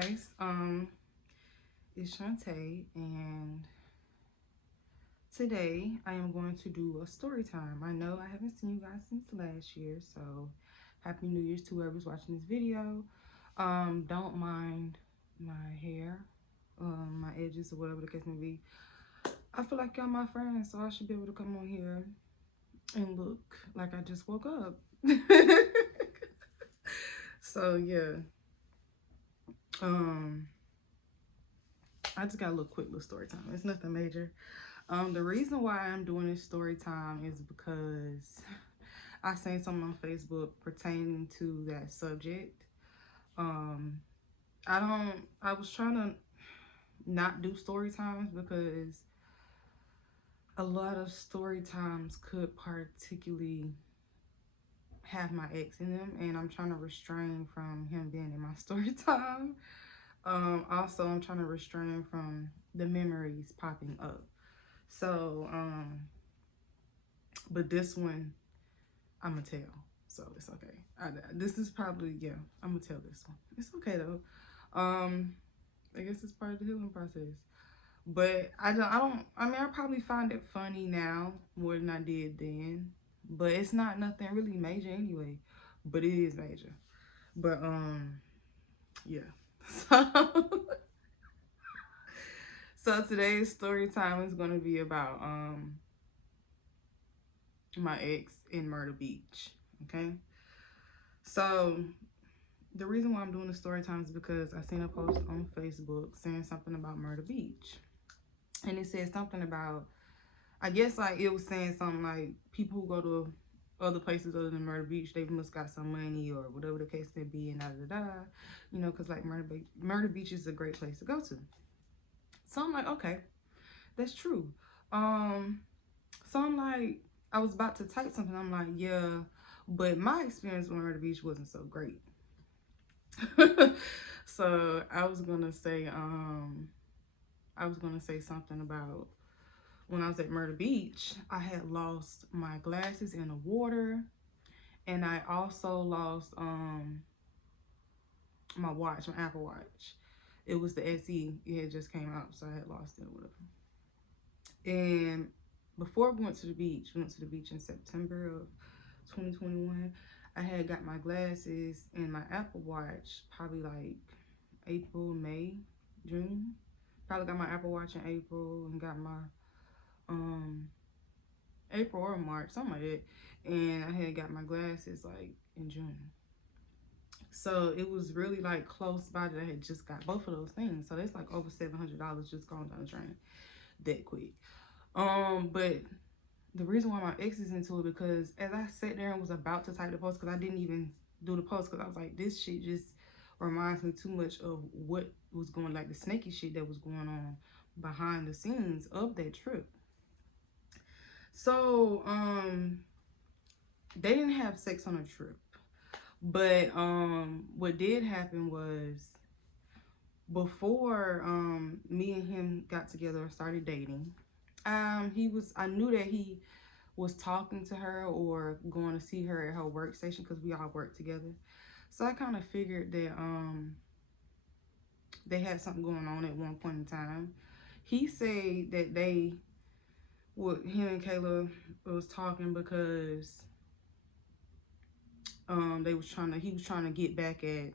guys, it's Shantae, and today I am going to do a story time. I know I haven't seen you guys since last year, so Happy New Year's to whoever's watching this video. Don't mind my hair, my edges, or whatever the case may be. I feel like y'all my friends, so I should be able to come on here and look like I just woke up. So yeah, um, I just got a little story time. It's nothing major. The reason why I'm doing this story time is because I seen something on Facebook pertaining to that subject. Um, I was trying to not do story times because a lot of story times could particularly have my ex in them, and I'm trying to restrain from him being in my story time. Also, I'm trying to restrain from the memories popping up. So, but this one, I'm gonna tell, so it's okay. This is probably, yeah, I'm gonna tell this one. It's okay though. I guess it's part of the healing process. But I mean, I probably find it funny now more than I did then. But it's not nothing really major anyway. But it is major. But yeah. So so today's story time is gonna be about my ex in Myrtle Beach. Okay. So the reason why I'm doing the story time is because I seen a post on Facebook saying something about Myrtle Beach. And it said something about, I guess like it was saying something like people who go to other places other than Myrtle Beach, they must got some money or whatever the case may be, and da da da. You know, because like Myrtle Beach is a great place to go to. So I'm like, okay, that's true. Um, so I'm like, I was about to type something. I'm like, yeah, but my experience with Myrtle Beach wasn't so great. So I was gonna say something about when I was at Myrtle Beach, I had lost my glasses in the water, and I also lost my watch, my Apple Watch. It was the SE. It had just came out, so I had lost it or whatever. And before we went to the beach, we went to the beach in September of 2021. I had got my glasses and my Apple Watch probably like April, May, June. Probably got my Apple Watch in April and got my um April or March, something like that. And I had got my glasses like in June. So it was really like close by that I had just got both of those things. So that's like over $700 just going down the drain that quick. But the reason why my ex is into it because as I sat there and was about to type the post, because I didn't even do the post because I was like, this shit just reminds me too much of what was going, like the snaky shit that was going on behind the scenes of that trip. So they didn't have sex on a trip, but what did happen was before me and him got together and started dating, I knew that he was talking to her or going to see her at her workstation because we all worked together. So I kind of figured that they had something going on at one point in time. He said that him and Kayla was talking because he was trying to get back at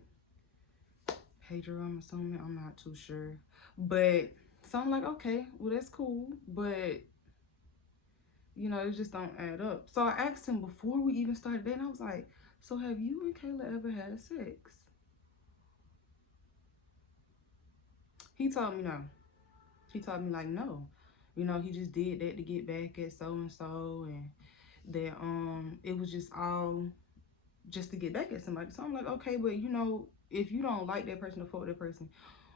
Pedro, I'm assuming. I'm not too sure. But so I'm like, okay, well that's cool, but you know, it just don't add up. So I asked him before we even started dating, I was like, so have you and Kayla ever had sex? He told me no. He told me like no. You know, he just did that to get back at so and so, and that it was just all just to get back at somebody. So I'm like, okay, but you know, if you don't like that person or fuck with that person,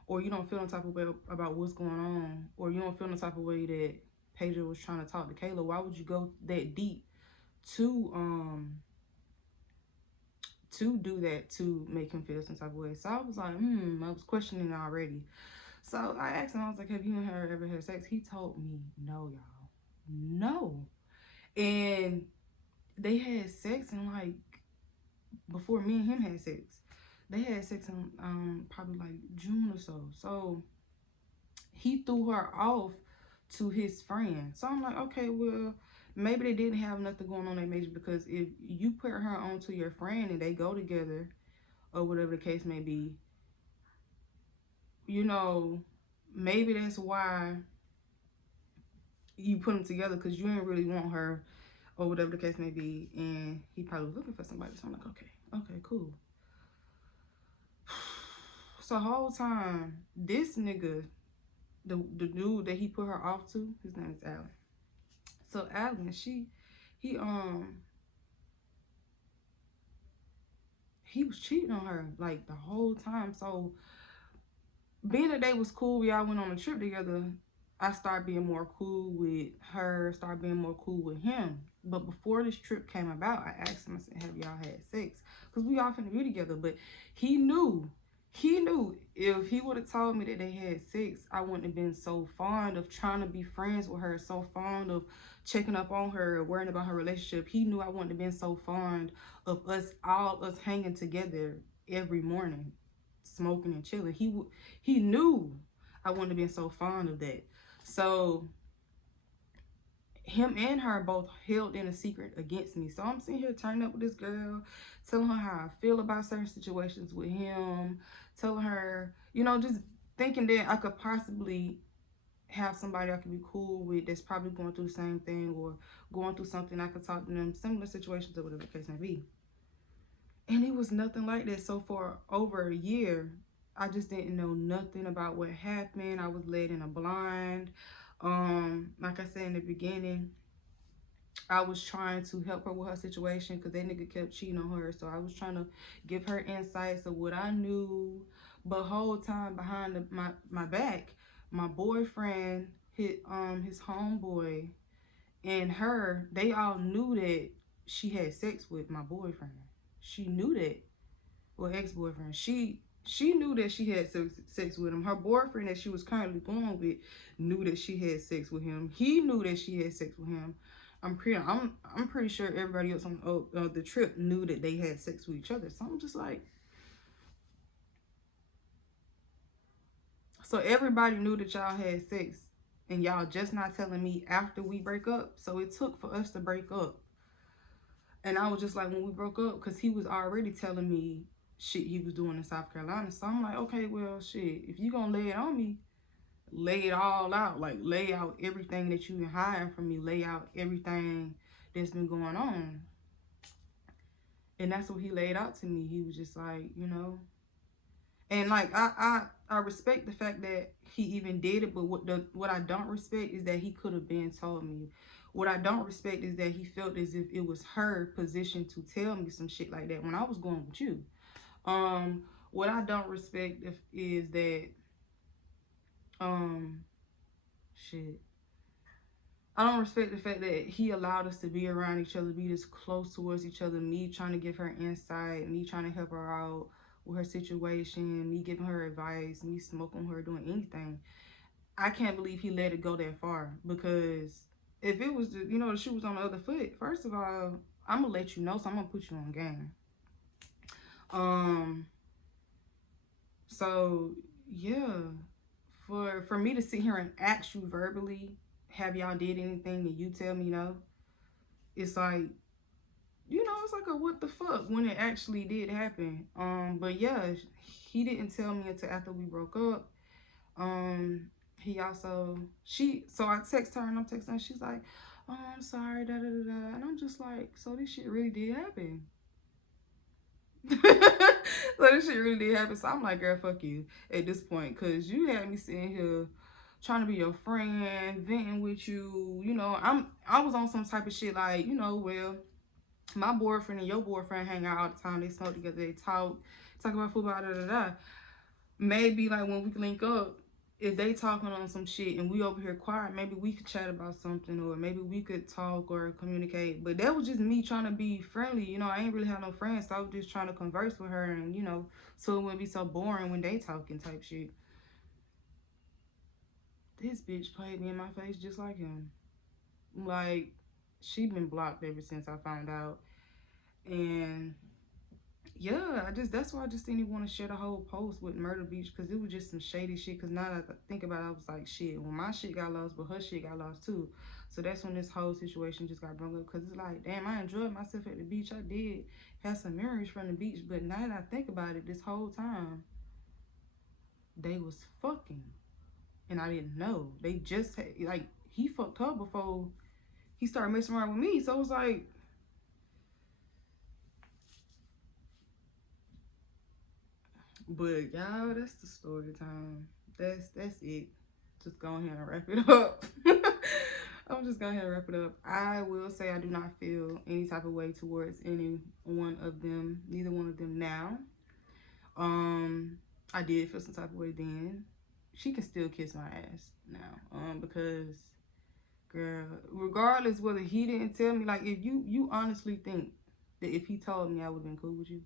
or you don't feel no type of way about what's going on, or you don't feel no type of way that Pedro was trying to talk to Kayla, why would you go that deep to do that to make him feel some type of way? So I was like, I was questioning already. So I asked him, I was like, have you and her ever had sex? He told me no, y'all. No. And they had sex and like before me and him had sex. They had sex in probably like June or so. So he threw her off to his friend. So I'm like, okay, well, maybe they didn't have nothing going on that major, because if you put her on to your friend and they go together or whatever the case may be, you know, maybe that's why you put them together, because you didn't really want her or whatever the case may be, and he probably was looking for somebody. So I'm like, okay, cool. So the whole time, this nigga, the dude that he put her off to, his name is Alan. So Alan, he he was cheating on her like the whole time. So being that they was cool, we all went on a trip together. I started being more cool with her, started being more cool with him. But before this trip came about, I asked him, I said, have y'all had sex? Because we all finna be together. But he knew, he knew if he would have told me that they had sex, I wouldn't have been so fond of trying to be friends with her, so fond of checking up on her, worrying about her relationship. He knew I wouldn't have been so fond of us hanging together every morning, smoking and chilling. He knew I wouldn't have been so fond of that. So him and her both held in a secret against me. So I'm sitting here turning up with this girl, telling her how I feel about certain situations with him, telling her, you know, just thinking that I could possibly have somebody I could be cool with that's probably going through the same thing or going through something. I could talk to them, similar situations or whatever the case may be. And it was nothing like that. So for over a year, I just didn't know nothing about what happened. I was led in a blind. Like I said in the beginning, I was trying to help her with her situation because that nigga kept cheating on her. So I was trying to give her insights of what I knew. But whole time behind my back, my boyfriend, his homeboy, and her, they all knew that she had sex with my boyfriend. She knew that. Well, ex-boyfriend. She knew that she had sex with him. Her boyfriend that she was currently going with knew that she had sex with him. He knew that she had sex with him. I'm pretty sure everybody else on the trip knew that they had sex with each other. So I'm just like, so everybody knew that y'all had sex, and y'all just not telling me after we break up. So it took for us to break up. And I was just like, when we broke up, because he was already telling me shit he was doing in South Carolina. So I'm like, okay, well, shit, if you gonna lay it on me, lay it all out. Like, lay out everything that you been hiding from me. Lay out everything that's been going on. And that's what he laid out to me. He was just like, you know. And like, I respect the fact that he even did it, but what I don't respect is that he could have been told me. What I don't respect is that he felt as if it was her position to tell me some shit like that when I was going with you. What I don't respect is that um shit. I don't respect the fact that he allowed us to be around each other, be this close towards each other, me trying to give her insight, me trying to help her out with her situation, me giving her advice, me smoking her, doing anything. I can't believe he let it go that far, because if it was, the shoe was on the other foot, first of all, I'm going to let you know, so I'm going to put you on game. Um, so, yeah, for me to sit here and ask you verbally, have y'all did anything, and you tell me no, it's like, it's like a what the fuck when it actually did happen. But yeah, he didn't tell me until after we broke up. He also so I text her and I'm texting her. She's like, "Oh, I'm sorry, da da da da," and I'm just like, "So this shit really did happen." So this shit really did happen. So I'm like, "Girl, fuck you" at this point, cause you had me sitting here trying to be your friend, venting with you. I was on some type of shit like, well, my boyfriend and your boyfriend hang out all the time. They smoke together. They talk about football, da da da. Maybe like when we link up, if they talking on some shit and we over here quiet, maybe we could chat about something, or maybe we could talk or communicate. But that was just me trying to be friendly. I ain't really have no friends, so I was just trying to converse with her, and so it wouldn't be so boring when they talking type shit. This bitch played me in my face just like him. Like, she been blocked ever since I found out. And yeah, that's why I just didn't even want to share the whole post with Myrtle Beach, because it was just some shady shit. Because now that I think about it, I was like, shit, when my shit got lost, but her shit got lost too. So that's when this whole situation just got brought up. Because it's like, damn, I enjoyed myself at the beach. I did have some memories from the beach. But now that I think about it, this whole time, they was fucking. And I didn't know. They just, like, he fucked her before he started messing around with me. So it was like, but y'all, that's the story time. That's it. Just go ahead and wrap it up. I'm just going to wrap it up. I will say I do not feel any type of way towards any one of them, neither one of them now. I did feel some type of way then. She can still kiss my ass now. Because girl, regardless whether he didn't tell me, like, if you honestly think that if he told me I would have been cool with you.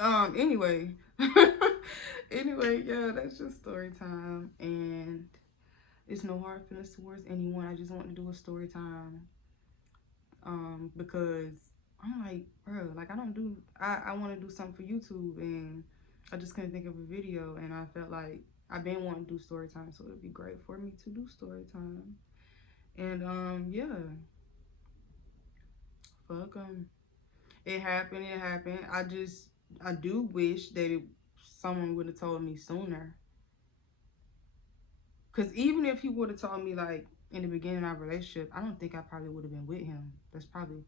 Anyway. Anyway, yeah, that's just story time. And it's no hard feelings towards anyone. I just want to do a story time. Because I'm like, bro, like I want to do something for YouTube, and I just couldn't think of a video, and I felt like I've been wanting to do story time, so it'd be great for me to do story time. And yeah, fuck 'em. It happened. It happened. I do wish that someone would have told me sooner. Cause even if he would have told me like in the beginning of our relationship, I don't think I probably would have been with him. That's probably,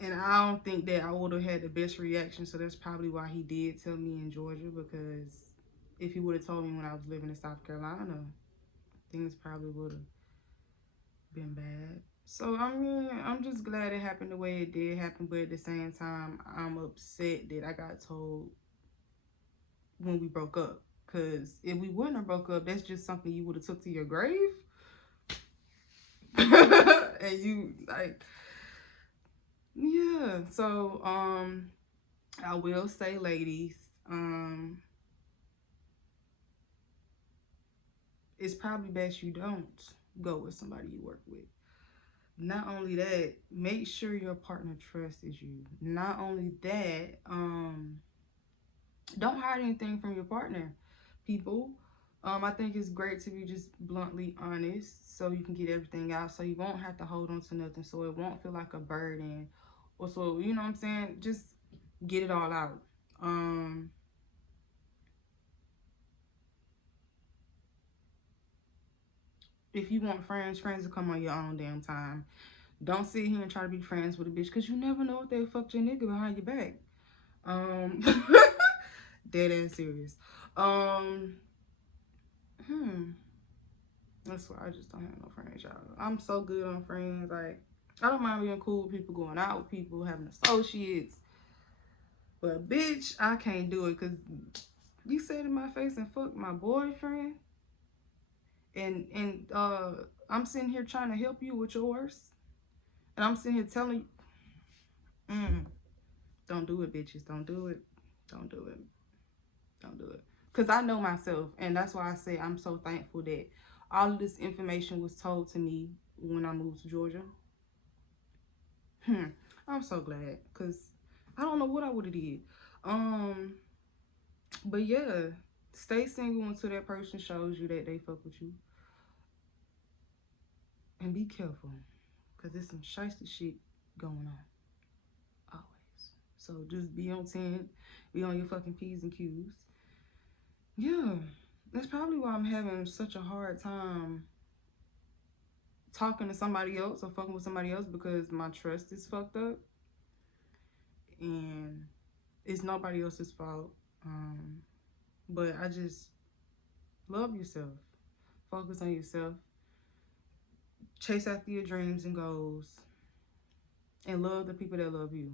and I don't think that I would have had the best reaction. So that's probably why he did tell me in Georgia. Because if he would have told me when I was living in South Carolina, things probably would have been bad. So I mean, I'm just glad it happened the way it did happen. But at the same time, I'm upset that I got told when we broke up. Cause if we wouldn't have broke up, that's just something you would have took to your grave. And you like, yeah. So I will say, ladies, it's probably best you don't go with somebody you work with. Not only that, make sure your partner trusts you. Not only that, don't hide anything from your partner, people. I think it's great to be just bluntly honest so you can get everything out, so you won't have to hold on to nothing, so it won't feel like a burden. Or so, you know what I'm saying? Just get it all out. If you want friends, friends will come on your own damn time. Don't sit here and try to be friends with a bitch, because you never know if they fucked your nigga behind your back. Um, dead ass serious. Um, hmm. That's why I just don't have no friends, y'all. I'm so good on friends. Like, I don't mind being cool with people, going out with people, having associates. But bitch, I can't do it, because you said in my face and fuck my boyfriend. And I'm sitting here trying to help you with yours. And I'm sitting here telling you, don't do it, bitches. Don't do it. Don't do it. Don't do it. Because I know myself. And that's why I say I'm so thankful that all of this information was told to me when I moved to Georgia. I'm so glad. Because I don't know what I would have did. But yeah, stay single until that person shows you that they fuck with you. And be careful. Because there's some shiesty shit going on. Always. So just be on 10. Be on your fucking P's and Q's. Yeah. That's probably why I'm having such a hard time talking to somebody else or fucking with somebody else, because my trust is fucked up. And it's nobody else's fault. But I just love yourself. Focus on yourself. Chase after your dreams and goals. And love the people that love you.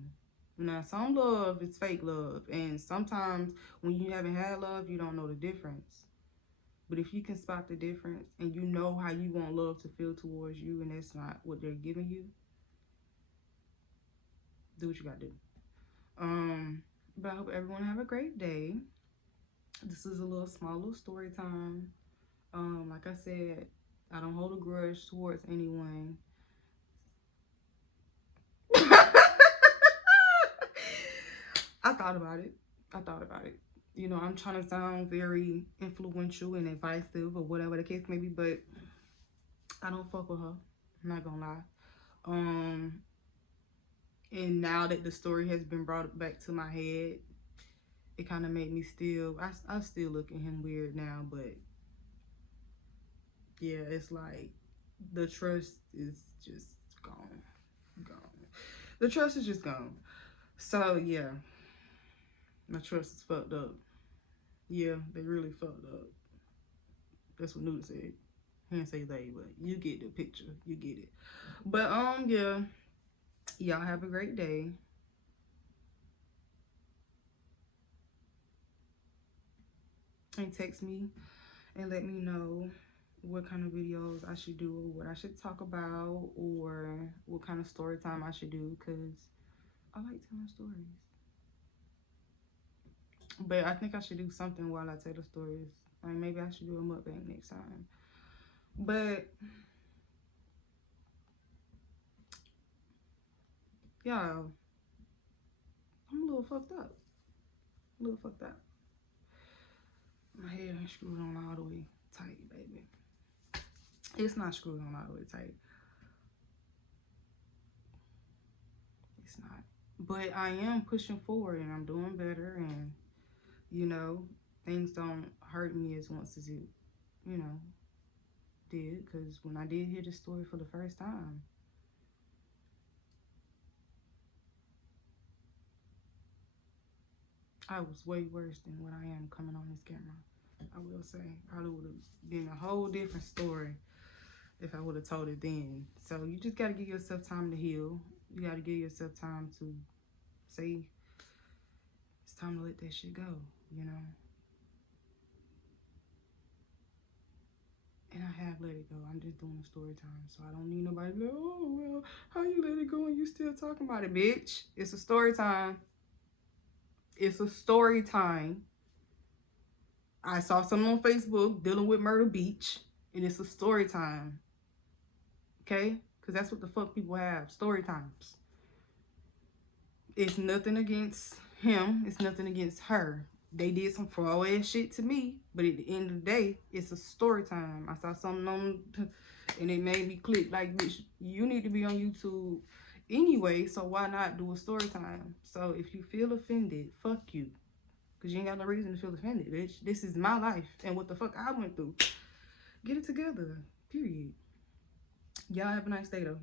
Now, some love is fake love. And sometimes when you haven't had love, you don't know the difference. But if you can spot the difference and you know how you want love to feel towards you, and that's not what they're giving you, do what you gotta do. But I hope everyone have a great day. This is a small little story time. Like I said, I don't hold a grudge towards anyone. I thought about it. I thought about it. You know, I'm trying to sound very influential and advisive or whatever the case may be, but I don't fuck with her. I'm not gonna lie. Um, and now that the story has been brought back to my head, it kind of made me still. I still look at him weird now, but yeah, it's like the trust is just gone, gone. The trust is just gone. So yeah, my trust is fucked up. Yeah, they really fucked up. That's what Nuda said. He didn't say they, but you get the picture. You get it. But yeah. Y'all have a great day. And text me and let me know what kind of videos I should do, or what I should talk about, or what kind of story time I should do, because I like telling stories. But I think I should do something while I tell the stories. Like maybe I should do a mukbang next time. But y'all, I'm a little fucked up. A little fucked up. My head ain't screwed on all the way tight, baby. It's not screwed on all the way tight. It's not. But I am pushing forward and I'm doing better, and you know, things don't hurt me as once as it, you know, did. Because when I did hear the story for the first time, I was way worse than what I am coming on this camera. I will say, probably would have been a whole different story if I would have told it then. So you just got to give yourself time to heal. You got to give yourself time to say, it's time to let that shit go, you know? And I have let it go. I'm just doing a story time. So I don't need nobody to go, oh, well, how you let it go and you still talking about it, bitch? It's a story time. It's a story time. I saw something on Facebook dealing with Myrtle Beach, and it's a story time. Okay? Because that's what the fuck people have, story times. It's nothing against him. It's nothing against her. They did some fraud ass shit to me, but at the end of the day, it's a story time. I saw something on, and it made me click. Like, bitch, you need to be on YouTube anyway, so why not do a story time? So if you feel offended, fuck you, because you ain't got no reason to feel offended, bitch. This is my life and what the fuck I went through. Get it together. Period. Y'all have a nice day though.